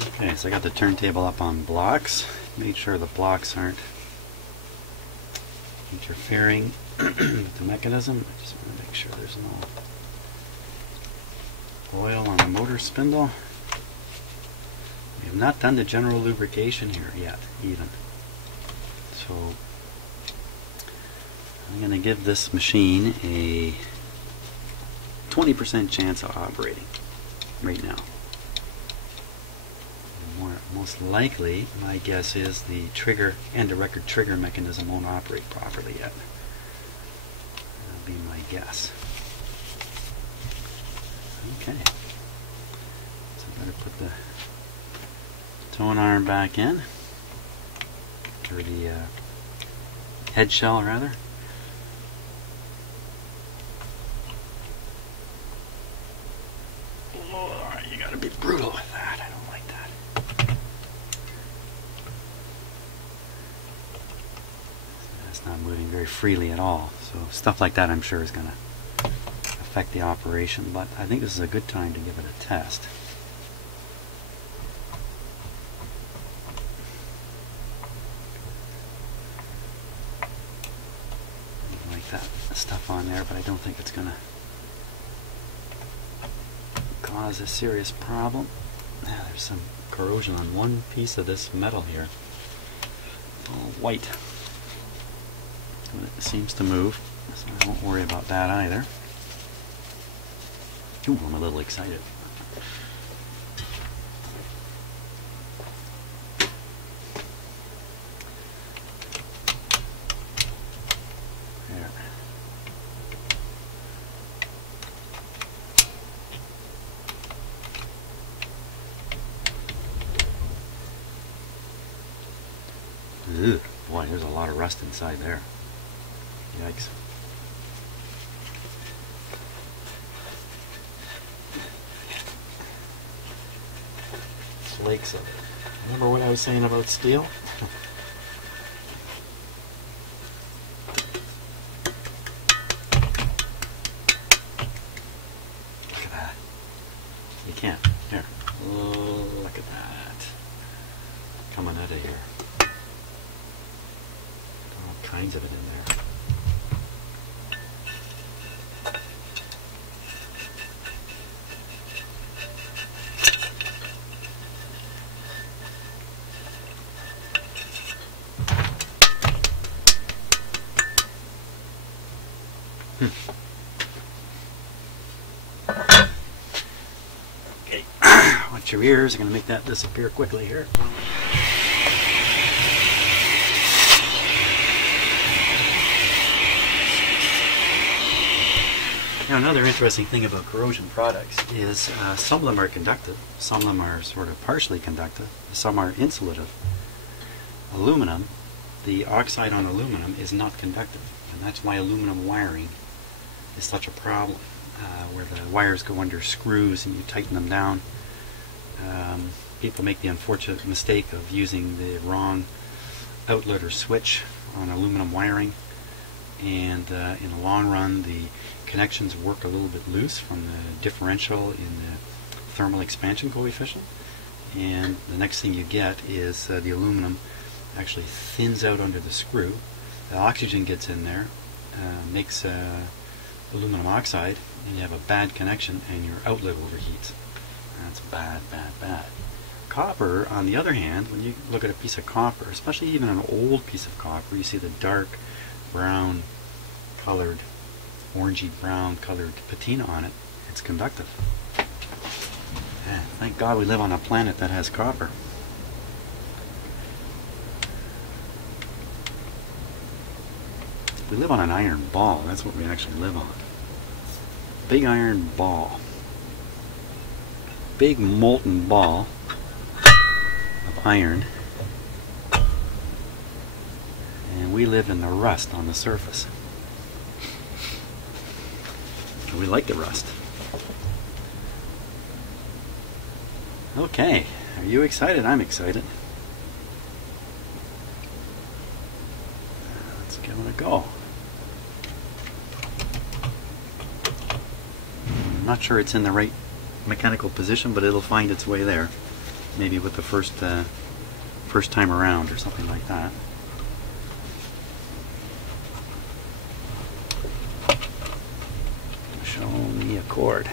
Okay, so I got the turntable up on blocks. Made sure the blocks aren't interfering with the mechanism. I just want to make sure there's no oil on the motor spindle. We have not done the general lubrication here yet, even. So I'm going to give this machine a 20% chance of operating right now. Most likely, my guess is the trigger and the record trigger mechanism won't operate properly yet. That'll be my guess. Okay. So I better put the tone arm back in, or the head shell rather. Oh, you gotta be brutal with that. I don't like that. It's not moving very freely at all. So stuff like that I'm sure is gonna affect the operation, but I think this is a good time to give it a test. Like that stuff on there, but I don't think it's gonna cause a serious problem. There's some corrosion on one piece of this metal here. It's all white. But it seems to move, so I won't worry about that either. Ooh, I'm a little excited. There. Ugh, boy, there's a lot of rust inside there. Yikes. Flakes of it. Remember what I was saying about steel? Look at that. You can't. Here. Oh, look at that. Coming out of here. All kinds of it in there. Okay, watch your ears. I'm going to make that disappear quickly here. Now, another interesting thing about corrosion products is some of them are conductive, some of them are sort of partially conductive, some are insulative. Aluminum, the oxide on aluminum is not conductive, and that's why aluminum wiring is such a problem, where the wires go under screws and you tighten them down. People make the unfortunate mistake of using the wrong outlet or switch on aluminum wiring, and in the long run the connections work a little bit loose from the differential in the thermal expansion coefficient, and the next thing you get is the aluminum actually thins out under the screw. The oxygen gets in there, makes aluminum oxide, and you have a bad connection and your outlet overheats. That's bad, bad, bad. Copper, on the other hand, when you look at a piece of copper, especially even an old piece of copper, you see the dark brown colored, orangey brown colored patina on it. It's conductive. And thank God we live on a planet that has copper. We live on an iron ball. That's what we actually live on. Big iron ball. Big molten ball of iron. And we live in the rust on the surface. We like the rust. Okay, are you excited? I'm excited. Let's give it a go. I'm not sure it's in the right mechanical position, but it'll find its way there. maybe with the first time around or something like that. Show me a cord.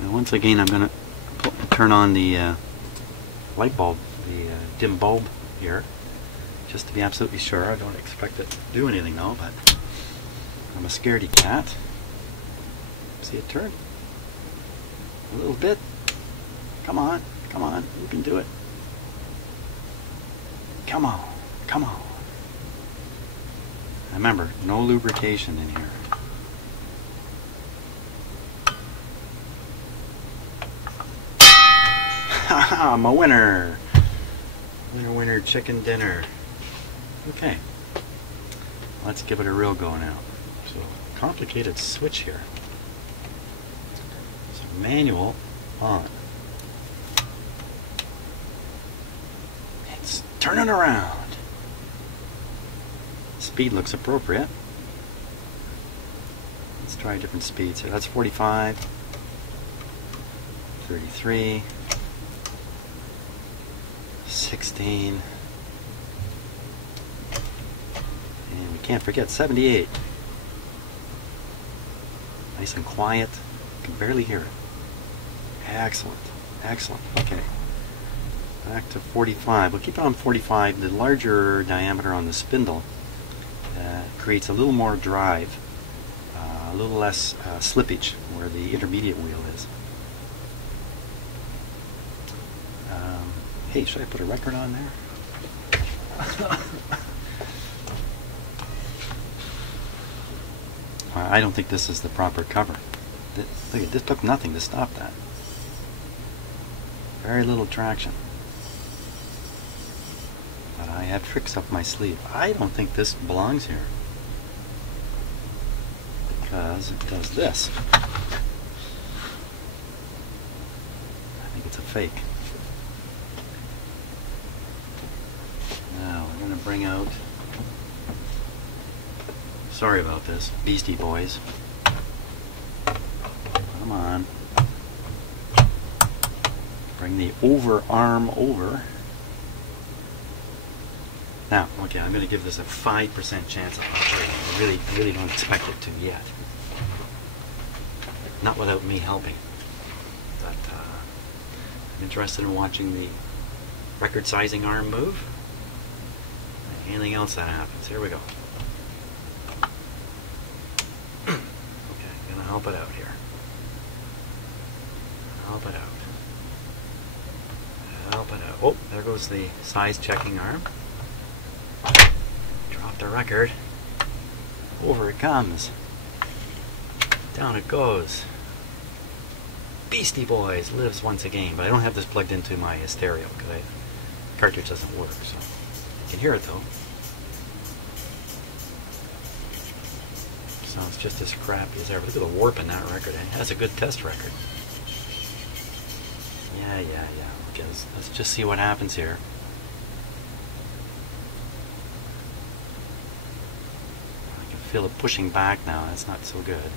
Now once again, I'm going to turn on the light bulb, the dim bulb here, just to be absolutely sure. I don't expect it to do anything though, but I'm a scaredy cat. See it turn? A little bit. Come on, come on, you can do it. Come on, come on. Remember, no lubrication in here. I'm a winner. Winner, winner, chicken dinner. Okay, let's give it a real go now. So, complicated switch here. So, manual on. It's turning around. Speed looks appropriate. Let's try different speeds here. That's 45, 33, 16, and we can't forget 78. Nice and quiet. You can barely hear it. Excellent. Excellent. Okay. Back to 45. We'll keep it on 45. The larger diameter on the spindle creates a little more drive, a little less slippage where the intermediate wheel is. Hey, should I put a record on there? I don't think this is the proper cover. Look, this took nothing to stop that. Very little traction. But I have tricks up my sleeve. I don't think this belongs here, because it does this. I think it's a fake. Now we're going to bring out, sorry about this, Beastie Boys. Come on. Bring the overarm over. Now, okay, I'm going to give this a 5% chance of operating. I really don't expect it to yet. Not without me helping. But I'm interested in watching the record sizing arm move. Anything else that happens. Here we go. Okay, going to help it out here. Help it out. Help it out. Oh, there goes the size checking arm. Dropped a record. Over it comes. Down it goes. Beastie Boys lives once again, but I don't have this plugged into my stereo because the cartridge doesn't work. So you can hear it though. Sounds just as crappy as ever. Look at the warp in that record. It has a good test record. Yeah. Okay, let's just see what happens here. I can feel it pushing back now. That's not so good.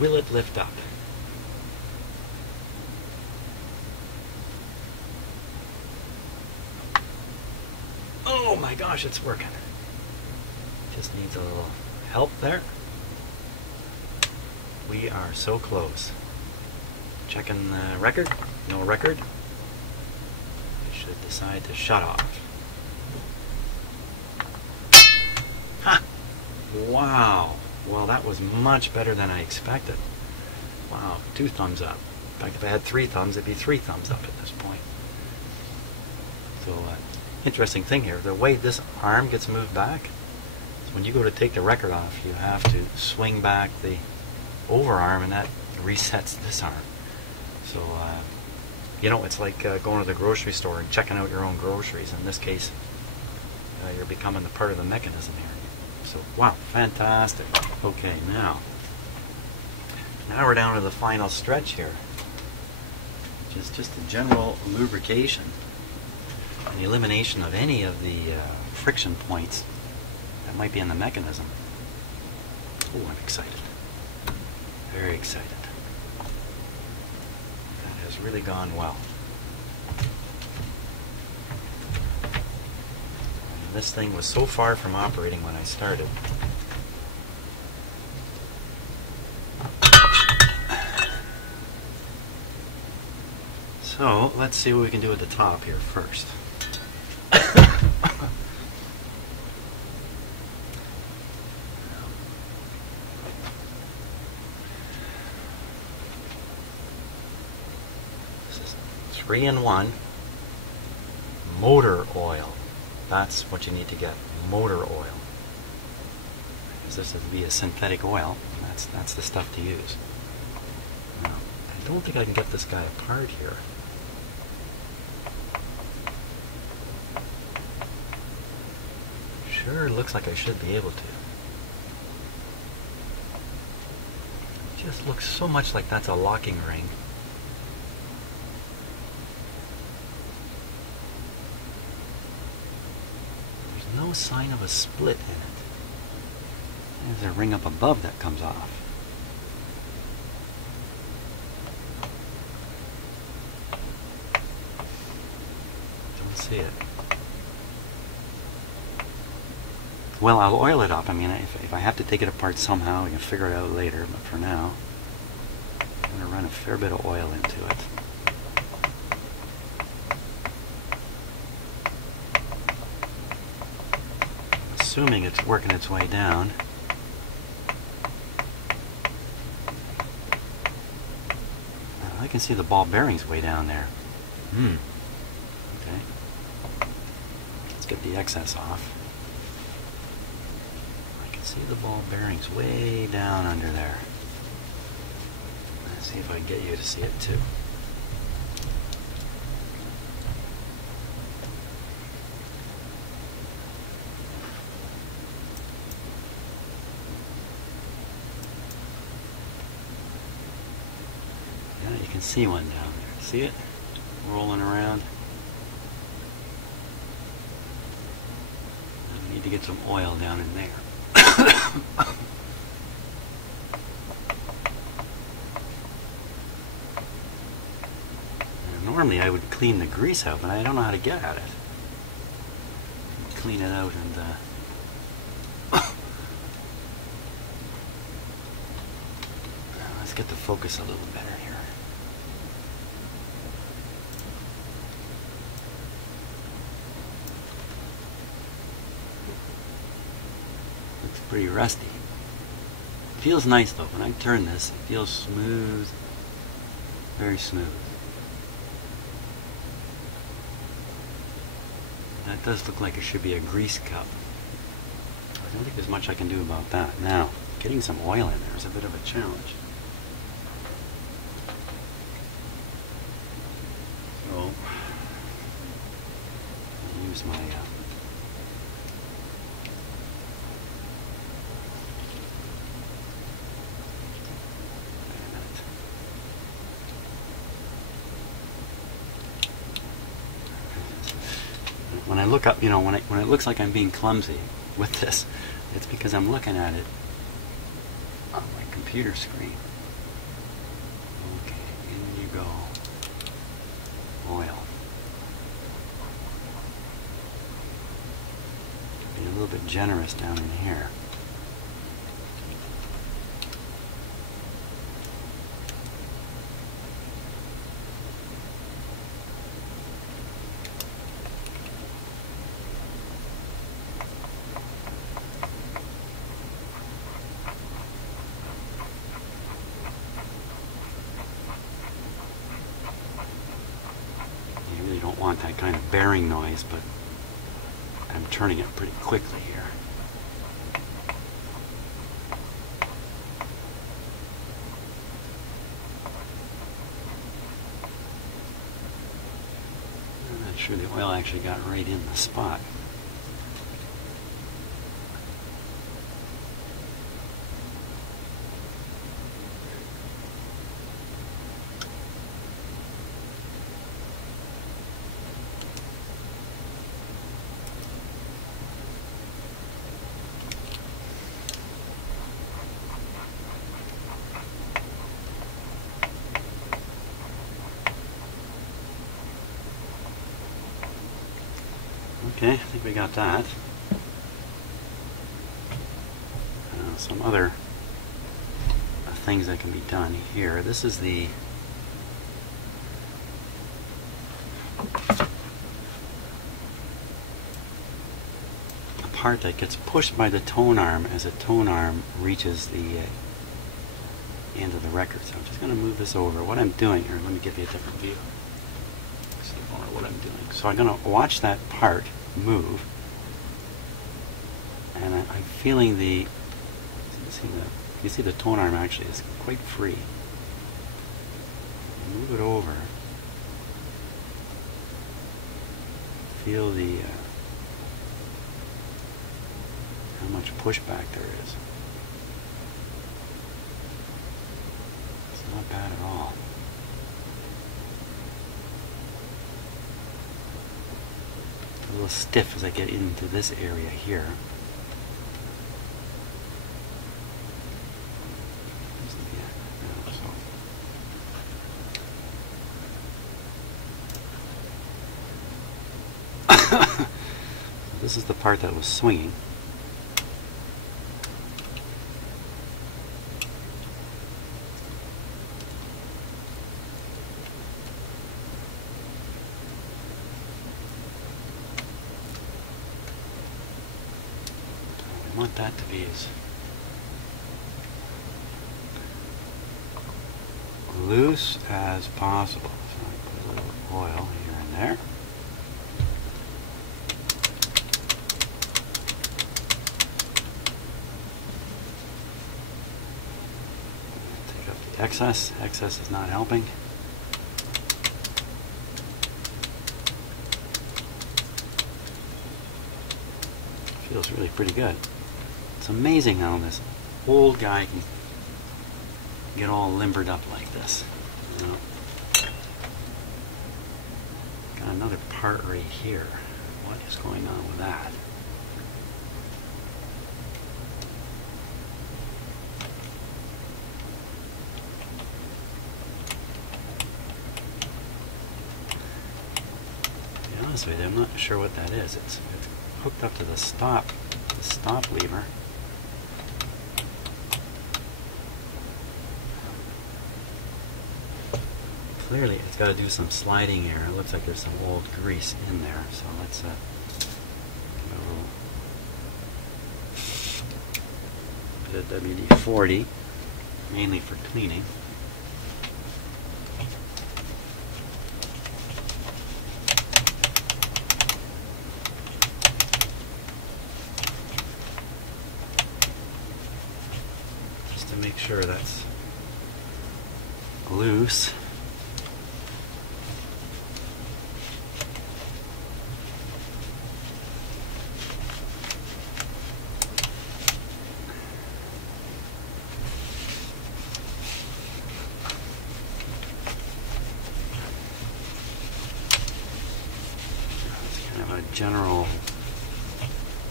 Will it lift up? Oh my gosh, it's working. Just needs a little help there. We are so close. Checking the record. No record. I should decide to shut off. Ha! Wow. Well, that was much better than I expected. Wow, 2 thumbs up. In fact, if I had 3 thumbs, it'd be 3 thumbs up at this point. So, interesting thing here. The way this arm gets moved back, is when you go to take the record off, you have to swing back the overarm, and that resets this arm. So, you know, it's like going to the grocery store and checking out your own groceries. In this case, you're becoming a part of the mechanism here. So, wow, fantastic. Okay, now we're down to the final stretch here, which is just a general lubrication. and the elimination of any of the friction points that might be in the mechanism. Oh, I'm excited. Very excited. That has really gone well. And this thing was so far from operating when I started. So, let's see what we can do at the top here first. This is 3-in-1 motor oil. That's what you need to get, motor oil. Because this would be a synthetic oil, and that's the stuff to use. Now, I don't think I can get this guy apart here. Sure looks like I should be able to. It just looks so much like that's a locking ring. There's no sign of a split in it. There's a ring up above that comes off. Don't see it. Well, I'll oil it up. I mean, if I have to take it apart somehow, I can figure it out later. But for now, I'm going to run a fair bit of oil into it. Assuming it's working its way down. I can see the ball bearings way down there. Okay. Let's get the excess off. See the ball bearings way down under there. Let's see if I can get you to see it too. Yeah, you can see one down there. See it? Rolling around. I need to get some oil down in there. Normally I would clean the grease out, but I don't know how to get at it. Clean it out and let's get the focus a little better here. Looks pretty rusty. Feels nice though. When I turn this, it feels smooth, very smooth. That does look like it should be a grease cup. I don't think there's much I can do about that. Now, getting some oil in there is a bit of a challenge. So, I'll use my when I look up, when it looks like I'm being clumsy with this, it's because I'm looking at it on my computer screen. Okay, in you go. Oil. Be a little bit generous down in here. Don't want that kind of bearing noise, but I'm turning it pretty quickly here. I'm not sure the oil actually got right in the spot. Okay, I think we got that. Some other things that can be done here. This is the part that gets pushed by the tone arm as the tone arm reaches the end of the record. So I'm just going to move this over. What I'm doing, or let me give you a different view. See more what I'm doing. So I'm going to watch that part move, and I'm feeling the. You see the tone arm actually is quite free. Move it over. Feel the how much pushback there is. It's not bad at all. It's a little stiff as I get into this area here. This is the part that was swinging. I want that to be as loose as possible. So I put a little oil here and there. Take up the excess. Excess is not helping. Feels really pretty good. It's amazing how this old guy can get all limbered up like this. You know? Got another part right here. What is going on with that? To be honest with you, I'm not sure what that is. It's hooked up to the stop lever. Clearly it's got to do some sliding here. It looks like there's some old grease in there, so let's give it a little bit of WD-40, mainly for cleaning. Just to make sure that's loose. General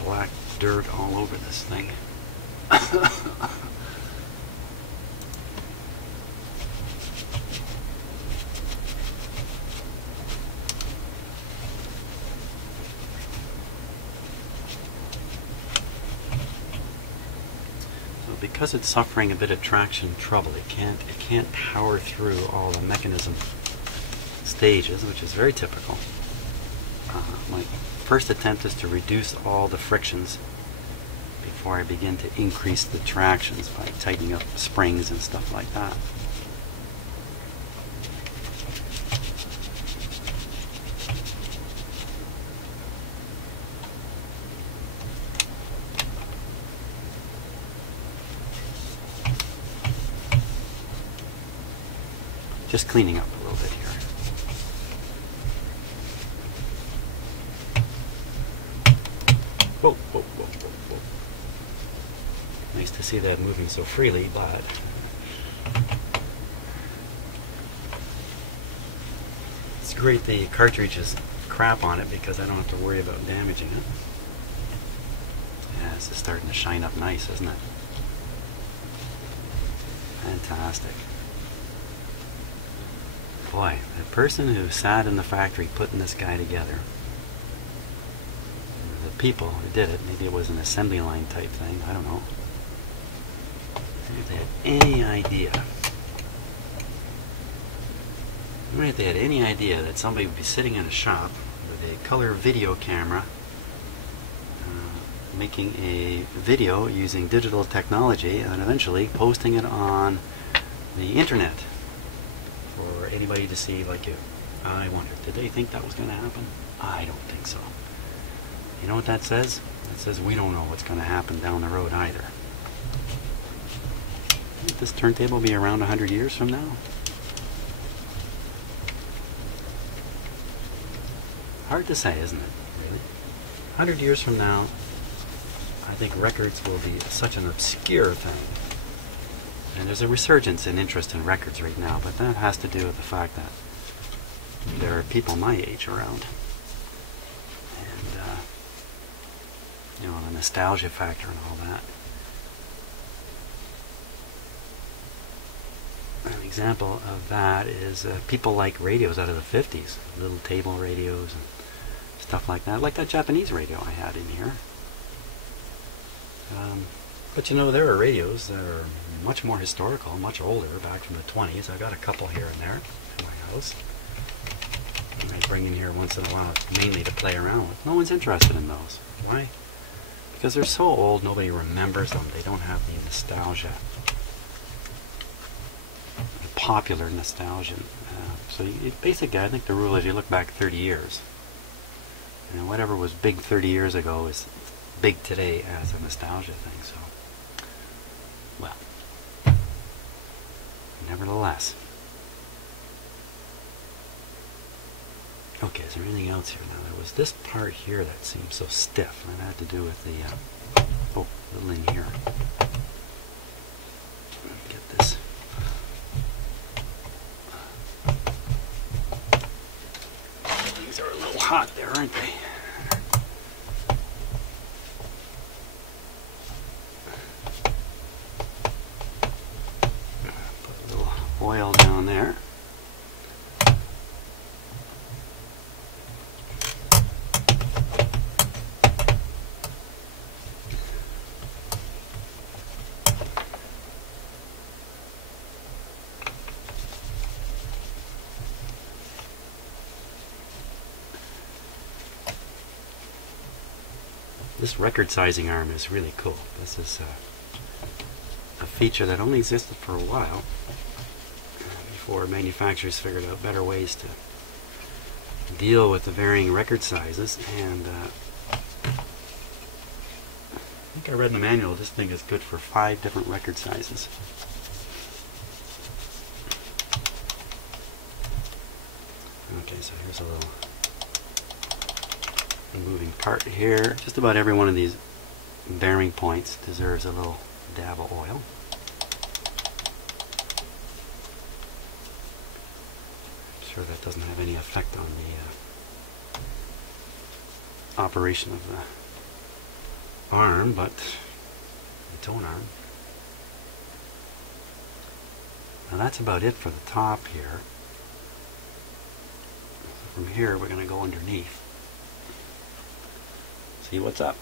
black dirt all over this thing. So because it's suffering a bit of traction trouble, it can't power through all the mechanism stages, which is very typical. My first attempt is to reduce all the frictions before I begin to increase the tractions by tightening up springs and stuff like that. Just cleaning up a little bit here. Whoa, whoa, whoa, whoa, whoa. Nice to see that moving so freely, but it's great the cartridge is crap on it because I don't have to worry about damaging it. Yeah, this is starting to shine up nice, isn't it? Fantastic. Boy, the person who sat in the factory putting this guy together people who did it. Maybe it was an assembly line type thing. I don't know. If they had any idea. If they had any idea that somebody would be sitting in a shop with a color video camera making a video using digital technology and eventually posting it on the internet for anybody to see like you. I wonder, did they think that was going to happen? I don't think so. You know what that says? It says we don't know what's going to happen down the road either. Will this turntable be around 100 years from now? Hard to say, isn't it? Really? 100 years from now, I think records will be such an obscure thing. And there's a resurgence in interest in records right now, but that has to do with the fact that there are people my age around. And, you know, the nostalgia factor and all that. An example of that is people like radios out of the 50s, little table radios and stuff like that, like that Japanese radio I had in here. But you know, there are radios that are much more historical, much older, back from the 20s. I've got a couple here and there in my house. I bring in here once in a while, mainly to play around with. No one's interested in those. Why? Because they're so old, nobody remembers them. They don't have the nostalgia, the popular nostalgia. Basically, I think the rule is you look back 30 years. And whatever was big 30 years ago is big today as a nostalgia thing. So, well, nevertheless. Okay, is there anything else here? Now, there was this part here that seemed so stiff, and that had to do with the, little in here. Get this. Things are a little hot there, aren't they? Put a little oil down there. This record sizing arm is really cool. This is a feature that only existed for a while before manufacturers figured out better ways to deal with the varying record sizes. And I think I read in the manual this thing is good for 5 different record sizes. Okay, so here's a little moving part here. Just about every one of these bearing points deserves a little dab of oil. I'm sure that doesn't have any effect on the operation of the arm, but the tone arm. Now that's about it for the top here. From here we're going to go underneath. See what's up.